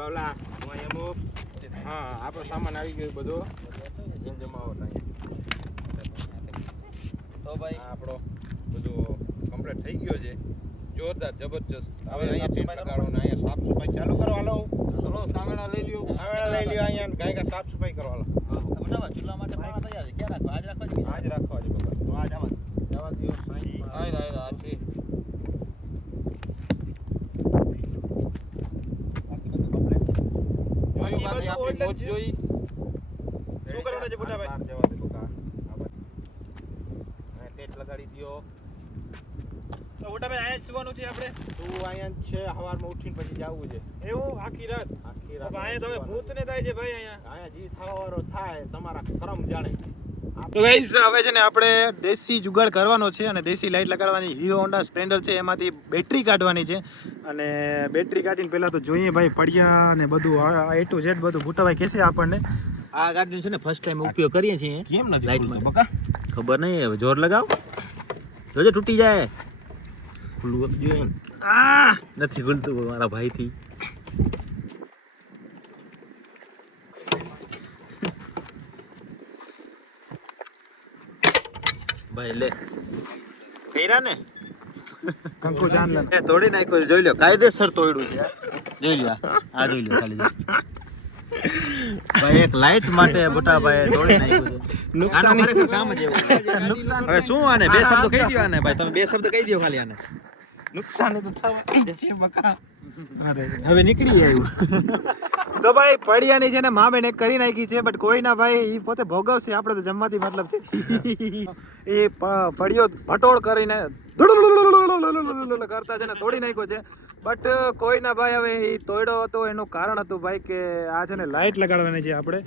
બાવલા હું અહીંયા હા આપણો સામાન આવી ગયો બધો જેમ જમાવો તો ભાઈ આપણો બધું કમ્પ્લીટ થઈ ગયો છે જોરદાર જબરજસ્ત હવે અહીંયા ટેન્ટ લગાડો ને અહીંયા સાફ સફાઈ ચાલુ કરો હાલો ચલો સામેણા લઈ લ્યો અહીંયા ગાયકા સાફ સફાઈ કરો હાલો બનાવવા ચૂલા માટે પાણા તૈયાર છે ક્યાં રાખવા આજ રાખવા છે બકા તો આજ જવા દો સાઈન આ છે આપણી મોજ જોઈ શું કરવાનું છે બુટાભાઈ જવા દે બકા આ ટેન્ટ લગાડી દયો તો બુટાભાઈ અહીંયા સુવાનું છે આપણે તું અહીંયા છે સવારમાં ઉઠીને પછી જાવું છે એવું આખી રાત અહીંયા તમે ભૂત ને થાય છે ભાઈ અહીંયા જી થવાવાળો થાય તમારા કરમ જાણે તો ગાઈસ હવે છે ને આપણે દેશી જુગાડ કરવાનો છે અને દેશી લાઈટ લગાડવાની હીરો હોન્ડા સ્પ્લેન્ડર છે એમાંથી બેટરી કાઢવાની છે અને બેટરી કાઢીને પહેલા તો જોઈએ ભાઈ પડ્યા ને બધું A to Z બધું બુટાભાઈ કહેશે આપણને આ ગાડીનો છે ને ફર્સ્ટ ટાઈમ ઉપયોગ કરીએ છીએ કેમ નથી લાઈટમાં બકા ખબર નહીં હવે જોર લગાવ જોજે તૂટી જાય ખુલ્લું જોઈએ આ નથી ખુલતું મારા ભાઈથી ભાઈ લે કઈરા ને કંકુ જાન લે તોડી નાખ્યો જોઈ લો કાયદેસર તોડ્યું છે જોઈ લો આ જોઈ લો ખાલી ભાઈ એક લાઈટ માટે બટાભાઈ તોડી નાખ્યું છે આનો ખરેખર કામ જ એવું નુકસાન હવે શું આને બે શબ્દ કહી દો આને ભાઈ તમે બે શબ્દ કહી દો ખાલી આને નુકસાન તો થવા બકા હવે નીકળી આવ્યું તો ભાઈ પડિયાની છે ને મા બેન એક કરી નાખી છે બટ કોઈ ના ભાઈ એ પોતે ભોગવશે આપણે તો જમવાથી મતલબ છે એ પડિયો ભટોળ કરીને કરતા છે ને તોડી નાખ્યો છે બટ કોઈ ના ભાઈ હવે એ તોડ્યો હતો એનું કારણ હતું ભાઈ કે આ છે ને લાઈટ લગાડવાની છે આપણે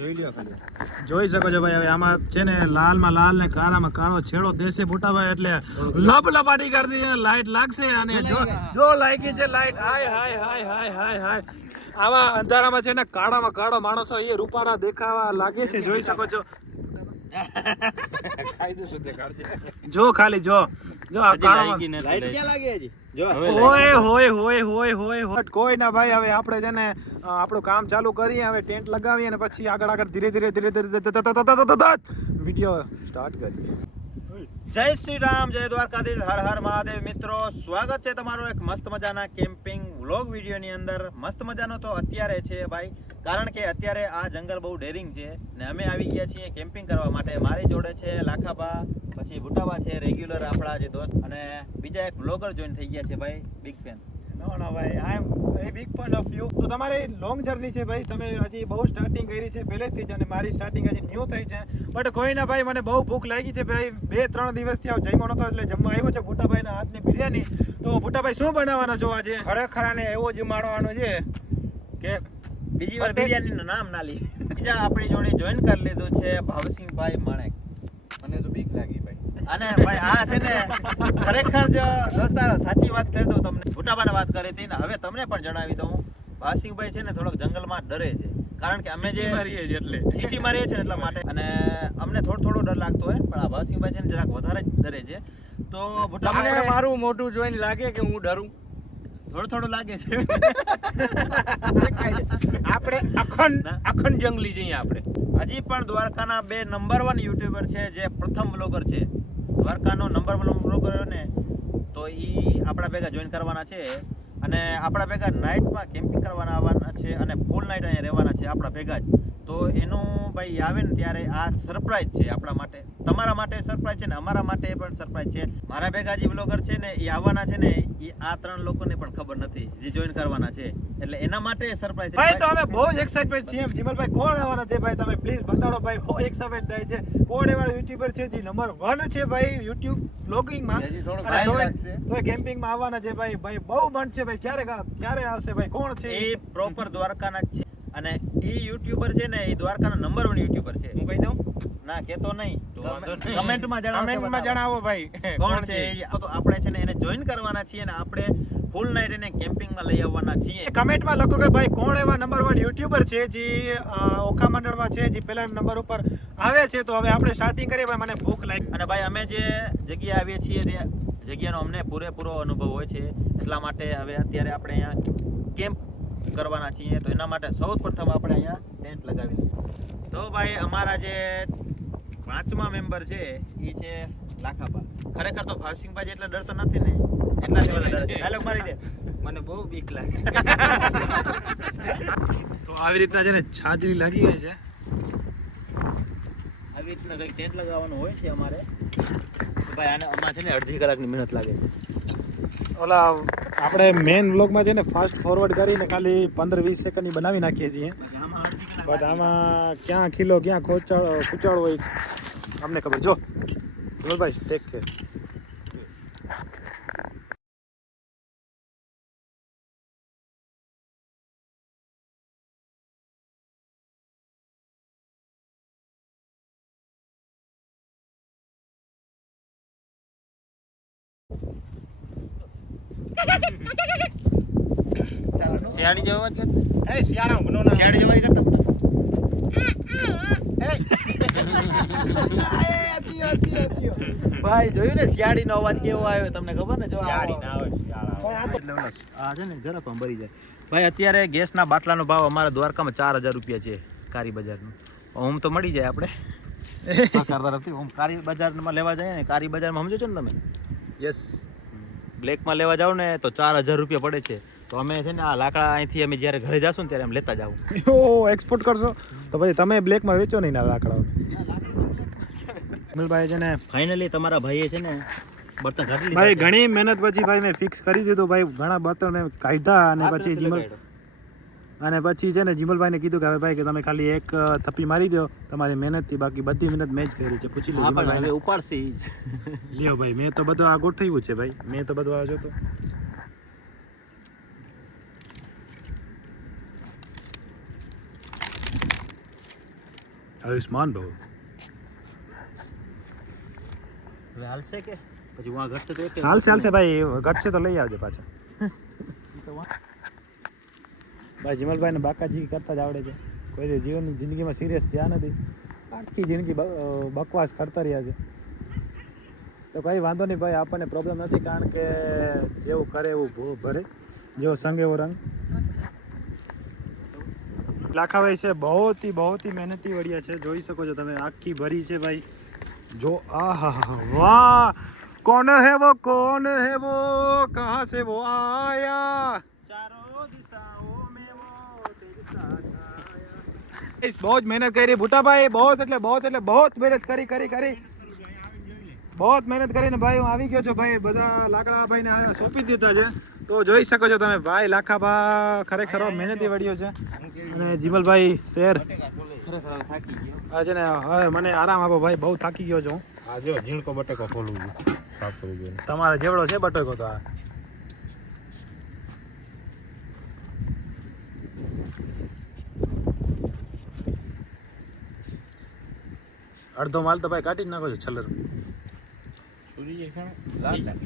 જોઈ શકો છો ભાઈ હવે આમાં છે ને લાલમાં લાલ ને કાળામાં કાળો છેડો દેશે બુટાભાઈ એટલે લપલપાટી કરતી છે લાઈટ લાગશે અને જો લાગી છે લાઈટ હાય હાય હાય હાય હાય હાય આવા અંધારામાં છે ને કાળામાં કાળો માણસો એ રૂપાળા દેખાવા લાગે છે જોઈ શકો છો જો ખાલી જો આ કાળામાં લાઈટ ક્યાં લાગે છે જો હોય કોઈ ના ભાઈ હવે આપણે છે ને આપણું કામ ચાલુ કરીએ હવે ટેન્ટ લગાવીએ અને પછી આગળ ધીરે વિડીયો સ્ટાર્ટ કરીએ જય શ્રી રામ જય દ્વારકાધીશ હર હર મહાદેવ મિત્રો સ્વાગત છે તમારો એક મસ્ત મજાના કેમ્પિંગ વ્લોગ વિડીયોની અંદર મસ્ત મજાનો તો અત્યારે છે ભાઈ કારણ કે અત્યારે આ જંગલ બહુ ડેરિંગ છે ને અમે આવી ગયા છીએ કેમ્પિંગ કરવા માટે મારી જોડે છે લાખાબા પછી બુટાબા છે રેગ્યુલર આપણા જે દોસ્ત અને બીજા એક બ્લોગર જોઈન થઈ ગયા છે ભાઈ બિગ ફેન નો ભાઈ આઈ એમ એ બિગ ફેન ઓફ યુ તો તમારે લોંગ જર્ની છે ભાઈ તમે હજી બહુ સ્ટાર્ટિંગ કરી છે પહેલેથી જ અને મારી સ્ટાર્ટિંગ હજી ન્યૂ થઈ છે બટ કોઈ ના ભાઈ મને બહુ ભૂખ લાગી છે ભાઈ 2-3 દિવસથી આવ જમ્યો નતો એટલે જમવા આવ્યો છે બુટાભાઈના હાથની બિરયાની તો બુટાભાઈ શું બનાવવાનો છો આજે ખરેખર આને એવો જ માણવાનો છે કે બીજી વાર બિરયાનીનું નામ ના લી બીજા આપણી જોડે જોઈન કરી લીધું છે ભાવસિંહભાઈ માણેક મને તો બીક લાગી ભાઈ અને ભાઈ આ છે ને ખરેખર જ દોસ્તારો સાચી વાત કરી દઉં તમને બુટાબાને વાત કરી હતી ને હવે તમને પણ જણાવી દઉં ભાવસિંહભાઈ છે ને થોડોક જંગલમાં ડરે છે કારણ કે અમે જે સિટીમાં રહીએ છીએ એટલા માટે અને અમને થોડો ડર લાગતો હોય પણ આ ભાવસિંહભાઈ છે ને જરાક વધારે જ ડરે છે તો બુટાબાને મારું મોટું જોઈને લાગે કે હું ડરું થોડું લાગે છે આપણે અખંડ જંગલી જઈએ આપણે હજી પણ દ્વારકાના 2 નંબર 1 યુટ્યુબર છે જે પ્રથમ બ્લોગર છે દ્વારકાનો નંબર 1 બ્લોગર ને તો ઈ આપણા ભેગા જોઈન કરવાના છે અને આપણા ભેગા નાઇટમાં કેમ્પિંગ કરવાના આવવાના છે અને ફૂલ નાઇટ અહીંયા રહેવાના છે આપણા ભેગા જ તો એનું ભાઈ આવે ને ત્યારે આ સરપ્રાઈઝ છે આપણા માટે તમારા માટે સરપ્રાઈઝ છે ને અમારા માટે પણ સરપ્રાઈઝ છે મારા ભેગા જે બ્લોગર છે ને એ આવવાના છે ને એ આ 3 લોકોને પણ ખબર નથી જે જોઈન કરવાના છે એટલે એના માટે સરપ્રાઈઝ ભાઈ તો અમે બહુ જ એક્સાઇટમેન્ટ છીએ જીમલભાઈ કોણ આવવાના છે ભાઈ તમે પ્લીઝ બતાડો ભાઈ બહુ એક્સાઇટમેન્ટ થાય છે કોણ એવા યુટ્યુબર છે જે નંબર 1 છે ભાઈ યુટ્યુબ બ્લોગિંગમાં તો કેમ્પિંગમાં આવવાના છે ભાઈ બહુ મન છે ભાઈ ક્યારે આવશે ભાઈ કોણ છે એ પ્રોપર દ્વારકાના જ છે અને ઈ યુટ્યુબર છે ને એ દ્વારકાનો નંબર 1 યુટ્યુબર છે હું કહી દઉં ના કેતો નહીં કમેન્ટમાં જણાવો ભાઈ કોણ છે તો આપણે છે ને એને જોઈન કરવાના છીએ ને આપણે ફૂલ નાઈટ એને કેમ્પિંગમાં લઈ આવવાના છીએ કમેન્ટમાં લખો કે ભાઈ કોણ એવા નંબર 1 યુટ્યુબર છે જે ઓખા મંડળમાં છે જે પહેલા નંબર ઉપર આવે છે તો હવે આપણે સ્ટાર્ટિંગ કરીએ ભાઈ મને ભૂખ લાગી અને ભાઈ અમે જે જગ્યાએ આવીએ છીએ જગ્યાનો અમને પૂરેપૂરો અનુભવ હોય છે એટલા માટે હવે અત્યારે આપણે અહીંયા કરવાના છીએ, તો એના માટે સૌ પ્રથમ આપણે અહીંયા ટેન્ટ લગાવી દઈએ. તો ભાઈ અમારા જે 5મા મેમ્બર છે એ છે લાખાબા. ખરેખર તો ભાવસિંહભાઈ એટલા ડરતો નથી ને, એટલા જ બધા ડરે છે. ડાયલોગ મારી દે. મને બહુ બીક લાગે. તો આવી રીતના છે ને છાજરી લાગી ગઈ છે. આવી રીતના કંઈક ટેન્ટ લગાવવાનું હોય છે અમારે. તો ભાઈ આને આમાં છે ને અડધી કલાકની મહેનત લાગે છે. ઓલા આપણે મેઇન વ્લોગમાં છે ને ફાસ્ટ ફોરવર્ડ કરીને ખાલી 15-20 સેકન્ડની બનાવી નાખીએ છીએ, પછી આમાં અડધી કલાક બટ આમાં ક્યાં ખીલો ક્યાં ખૂચાડો હોય અમને ખબર. જો ભાઈ ટેક કેર. શિયાળી જેવો જ એ શિયાળા બનો ના શિયાળી જવાય કરતા ભાઈ જોયું ને શિયાળીનો અવાજ કેવો આવ્યો તમને ખબર ને? જો શિયાળી ના હોય શિયાળા. આ છે ને જરા પણ ભરી જાય. ભાઈ અત્યારે ગેસના બાટલાનો ભાવ અમારા દ્વારકામાં 4000 રૂપિયા છે કારી બજારનો. ઓમ તો મળી જાય આપણે તરફથી. ઓમ કારી બજારમાં લેવા જાય ને, કારી બજારમાં સમજો છો ને તમે, યસ. બ્લેકમાં લેવા જાવ ને તો 4000 રૂપિયા પડે છે. તો અમે છે ને આ લાકડા અહીંથી અમે જ્યારે ઘરે જાશું ને ત્યારે અમે લેતા જાવું. ઓ એક્સપોર્ટ કરશો તો પછી તમે બ્લેકમાં વેચો નહીં ના લાકડાઓ. ભાઈ છે ને ફાઇનલી તમારા ભાઈએ છે ને બર્તન ઘાટી ભાઈ ઘણી મહેનત પછી ભાઈ મેં ફિક્સ કરી દીધું. ભાઈ ઘણા બર્તન મેં કાઢ્યા અને પછી છે ને જીમલભાઈને કીધું કે હવે ભાઈ કે તમે ખાલી એક થપ્પી મારી દો તમારી મહેનતથી, બાકી બધી મહેનત મેં જ કરી છે. પૂછી લો હવે ઉપાડશે ઈ જ. લ્યો ભાઈ, મેં તો બધું આ ગોઠવ્યું છે ભાઈ, મેં તો બધું આ જોતો. આયુષ્માન બહુ હવે હાલશે કે પછી વાં ઘટશે તો એક હાલશે ભાઈ, ઘટશે તો લઈ આવજો પાછા. ભાઈ જીમલભાઈને બાકાજી કરતા જ આવડે છે. કોઈ જીવનની જિંદગીમાં સિરિયસ થયા નથી, આખી જિંદગી બકવાસ કરતા રહ્યા છે. તો કંઈ વાંધો નહીં ભાઈ, આપણને પ્રોબ્લેમ નથી, કારણ કે જેવું કરે એવું ભરે, જેવો સંગ એવો રંગ. લાખાભાઈ છે બહુ ही મહેનતી વડિયા છે, જોઈ શકો છો તમે, આખી ભરી છે ભાઈ. જો આહા વાહ, कौन है वो कहाँ से वो आया, चारों दिशाओं में वो तेजता छाया. बहुत मेहनत કરી ભૂટાભાઈ, બહુ મહેનત કરી બહુ મહેનત કરીને ભાઈ હું આવી ગયો છું ભાઈ. બધા લાકડા ભાઈને આવ્યા સોંપી દીધા છે. તો જોઈ શકો છો તમે ભાઈ, લાખાબા ખરેખર મહેનતી વડિયો છે. અને જીમલભાઈ શેર ખરેખર થાકી ગયો. આ છે ને હવે મને આરામ આપો ભાઈ, બહુ થાકી ગયો છું. આ જો ઝીણકો બટેકો ખોલું છું, સાફ કરી દો. તમારે જેવડો છે બટકો તો આ અડધો માલ તો ભાઈ કાઢી જ નાખો છો છલર.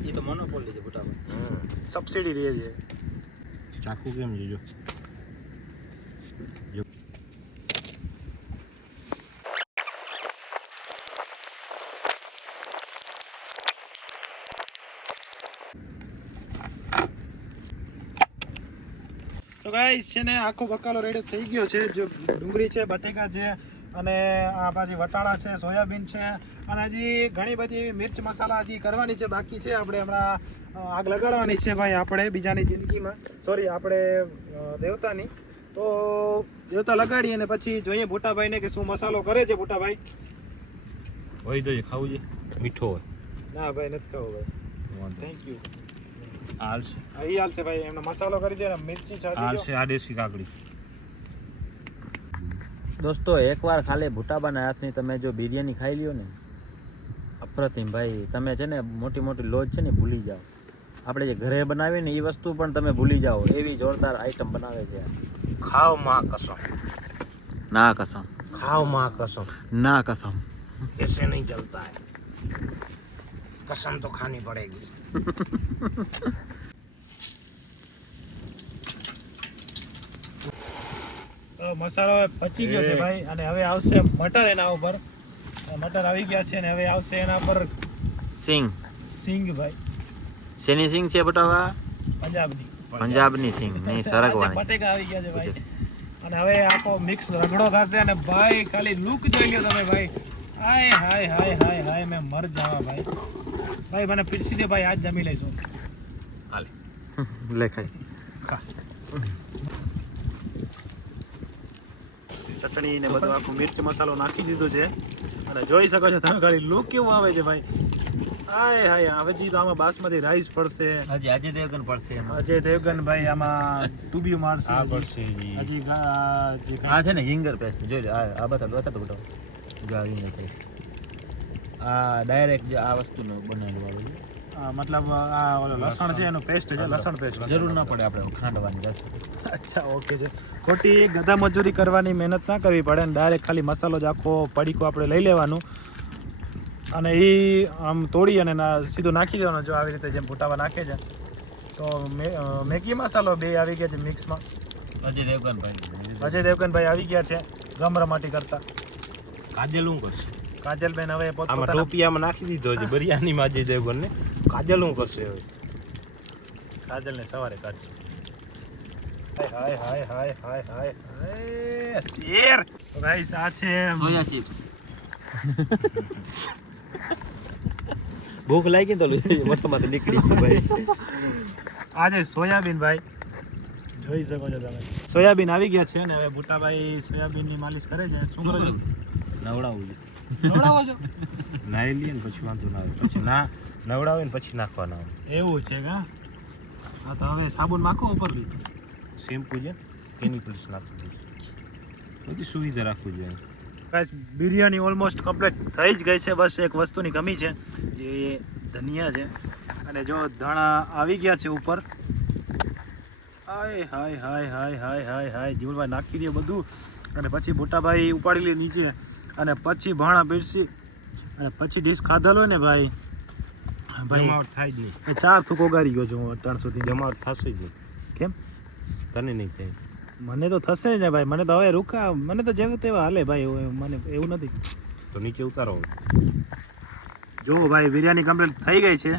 એ તો મોનોપોલી છે ભૂટાભાઈ. સબસિડી રહે છે. ચાકુ કેમ લીધો? તો ગાઈસ છે ને આખો બકાલો રેડી થઈ ગયો છે. જો ડુંગળી છે, બટેકા છે, અને આ પાછી વટાણા છે, સોયાબીન છે, અને હજી ઘણી બધી મિર્ચ મસાલા હજી કરવાની છે, બાકી છે. આપણે હમણાં આગ લગાડવાની છે ભાઈ આપણે બીજાની જિંદગીમાં, સોરી આપણે દેવતાની. તો દેવતા લગાડી અને પછી જોઈએ ભૂટાભાઈને કે શું મસાલો કરે છે. ભૂટાભાઈ હોય તો ખાવું છે મીઠો હોય? ના ભાઈ નથી ખાવું ભાઈ, થેન્ક યુ. હાલશે અહીં હાલશે ભાઈ, એમનો મસાલો કરી દે ને મિર્ચી છાંટી દો. હાલશે. આ દેશી કાકડી દોસ્તો એકવાર ખાલી ભૂટાબાના હાથની તમે જો બિરયાની ખાઈ લ્યો ને, અપ્રતિમ ભાઈ. તમે છે ને મોટી મોટી લોજ છે ને ભૂલી જાઓ. આપણે જે ઘરે બનાવીએ ને એ વસ્તુ પણ તમે ભૂલી જાઓ, એવી જોરદાર આઈટમ બનાવે છે. ખાવ માં કસમ, ના કસમ, ખાવ માં કસમ, ના કસમ. ऐसे नहीं चलता है, कसम तो खानी पड़ेगी. મસાલો પચી ગયો છે ભાઈ, અને હવે આવશે મટર એના ઉપર. મટર આવી ગયા છે ને હવે આવશે એના પર સિંગ. સિંગ ભાઈ, શેની સિંગ છે બટાવા? પંજાબની. પંજાબની સિંગ નહીં સરગવાની. બટેકા આવી ગયા છે ભાઈ. અને હવે આખો મિક્સ રગડો થશે અને ભાઈ ખાલી લુક જોઈ લ્યો તમે ભાઈ. હાય હાય હાય હાય હાય મેં મર જાવા ભાઈ. ભાઈ મને પીરસી દે ભાઈ, આજ જમી લઈશું. હાલે લે ખાઈ. ચટણી ને બધું આખું મિર્ચ મસાલો નાખી દીધો છે અને જોઈ શકો છો તમે ખાલી લુક કેવું આવે છે ભાઈ. હાય હાય હવે જી તો આમાં બાસમતી રાઈસ પડશે. હજી આજે દેવગન પડશે એમાં. અજય દેવગન ભાઈ આમાં ટુબી મારશે. હજી આ છે ને હિંગર પેસ્ટ જોઈ લો. આ બતાવો જો આ હિંગર પેસ્ટ. આ ડાયરેક્ટ જે આ વસ્તુનો બનાવેલું વાળું છે. મતલબ આ ઓલો લસણ છે એનો પેસ્ટ છે, લસણ પેસ્ટ. જરૂર ના પડે આપણે ખાંડવાની બસ. અચ્છા ઓકે છે. ખોટી ગધા મજૂરી કરવાની મહેનત ના કરવી પડે ને ડાયરેક્ટ ખાલી મસાલો જ આખો પડીકો આપણે લઈ લેવાનું અને એ આમ તોડી અને સીધું નાખી દેવાનો. જો આવી રીતે જેમ ભૂટાવા નાખે છે તો મેગી મસાલો બે આવી ગયા છે મિક્સમાં. અજય દેવગન ભાઈ આવી ગયા છે રમરમાટી કરતા. કાજલ હું કરશે કાજલબેન હવે આમાં પોતપોતાના ટોપિયામાં નાખી દીધો છે બરિયાનીમાં અજય દેવગન ને. કાજલ હું કરશે હવે? કાજલને સવારે કાઢશે. હાય હાય હાય હાય હાય હાય શેર. તો ગાઈસ આ છે સોયા ચિપ્સ. ભૂખ લાગી તો મતમાંથી નીકળી ગઈ ભાઈ. આ છે સોયાબીન ભાઈ, જોઈ શકો છો તમે. સોયાબીન આવી ગયા છે ને હવે બુટાભાઈ સોયાબીનની માલિશ કરે છે. શું કરો છો? નવડાવું છે. નવડાવો છો? નાઈ લઈએ ને પછી વાંધો ના આવે. પછી ના નવડાવે ને પછી નાખવાના આવે. એવું છે કા? હા તો હવે સાબુન નાખો ઉપરથી. શેમ્પુ છે એની પર નાખવું જોઈએ. બધી સુવિધા રાખવી જોઈએ. ગાઈસ બિરયાની ઓલમોસ્ટ કમ્પ્લીટ થઈ જ ગઈ છે. બસ એક વસ્તુની કમી છે, એ ધનિયા છે. અને જો ધાણા આવી ગયા છે ઉપર. હાય હાય હાય હાય હાય હાય હાય જીવલભાઈ નાખી દે બધું અને પછી બુટાભાઈ ઉપાડી લે નીચે અને પછી ભાણા પીરસી અને પછી ડીશ ખાધેલો ને ભાઈ. જમાવટ થાય જ નહીં. એ 4 થૂક ઓગાળી ગયો છું હું અત્યાર સુધી. જમાવટ થશે જ નહીં. કેમ? તને નહીં થાય. મને તો થશે ને ભાઈ. મને તો હવે રૂકા, મને તો જેવું તેવા હાલે ભાઈ. મને એવું નથી. તો નીચે ઉતારો. જો ભાઈ બિરયાની કમ્પ્લીટ થઈ ગઈ છે.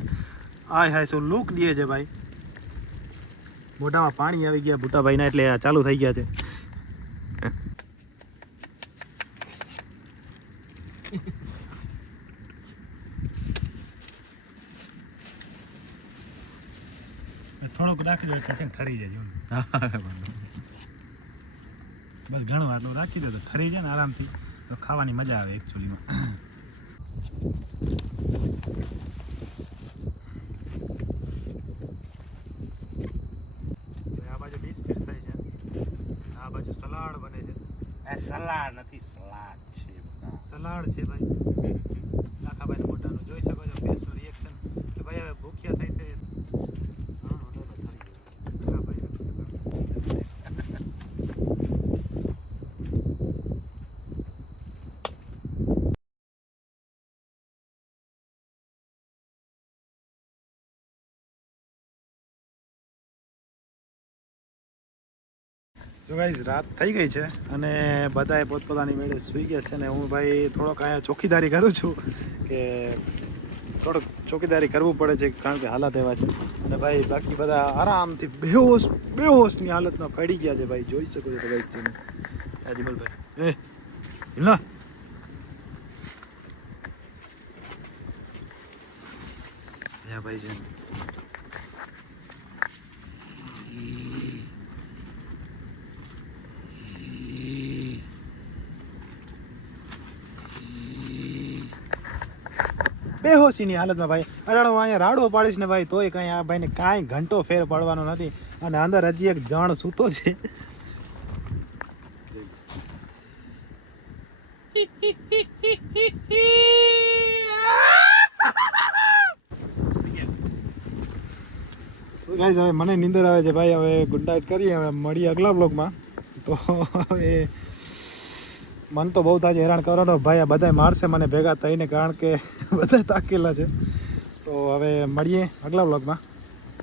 હાય હાય શું લુક દે છે ભાઈ. મોઢામાં પાણી આવી ગયા બુટાભાઈના એટલે આ ચાલુ થઈ ગયા છે. થોડોક રાખી દો એટલે ઠરી જાય. બસ ઘણું આટલું રાખી દો તો ઠરી જાય ને આરામથી, તો ખાવાની મજા આવે એકચ્યુઅલીમાં. આ બાજુ ડીશ પીરસાઈ છે, આ બાજુ સલાડ બને છે. સલાડ નથી, સલાડ છે. સલાડ છે ભાઈ. લાખાભાઈ મોટાનું જોઈ શકો છો ફેસનું રિએક્શન કે ભાઈ હવે ભૂખ્યા થઈ તે. તો ગાઈઝ રાત થઈ ગઈ છે અને બધાએ પોતપોતાની મેળે સૂઈ ગયા છે ને હું ભાઈ થોડોક અહીંયા ચોકીદારી કરું છું કે થોડોક ચોકીદારી કરવું પડે છે કારણ કે હાલત એવા છે. અને ભાઈ બાકી બધા આરામથી બેહોશની હાલતમાં પડી ગયા છે ભાઈ. જોઈ શકો છો ભાઈ છે અજમલભાઈ. હિમલા ભાઈ છે. બેહોશીની હાલતમાં ભાઈ. અડાડો અહીંયા રાડો પાડીશ ને ભાઈ તોય કાંઈ આ ભાઈને કાંઈ ઘંટો ફેર પાડવાનો નથી. અને અંદર હજી એક જણ સૂતો છે. ગાઈઝ હવે મને નીંદર આવે છે ભાઈ. હવે ગુડ નાઇટ કરીએ. હવે મળીએ અગલા બ્લોગમાં. તો હવે મન તો બહુ તાજે હેરાન કરવાનો ભાઈ. આ બધા મારશે મને ભેગા થઈને કારણ કે બધા તાકેલા છે. તો હવે મળીએ અગલા બ્લોગમાં.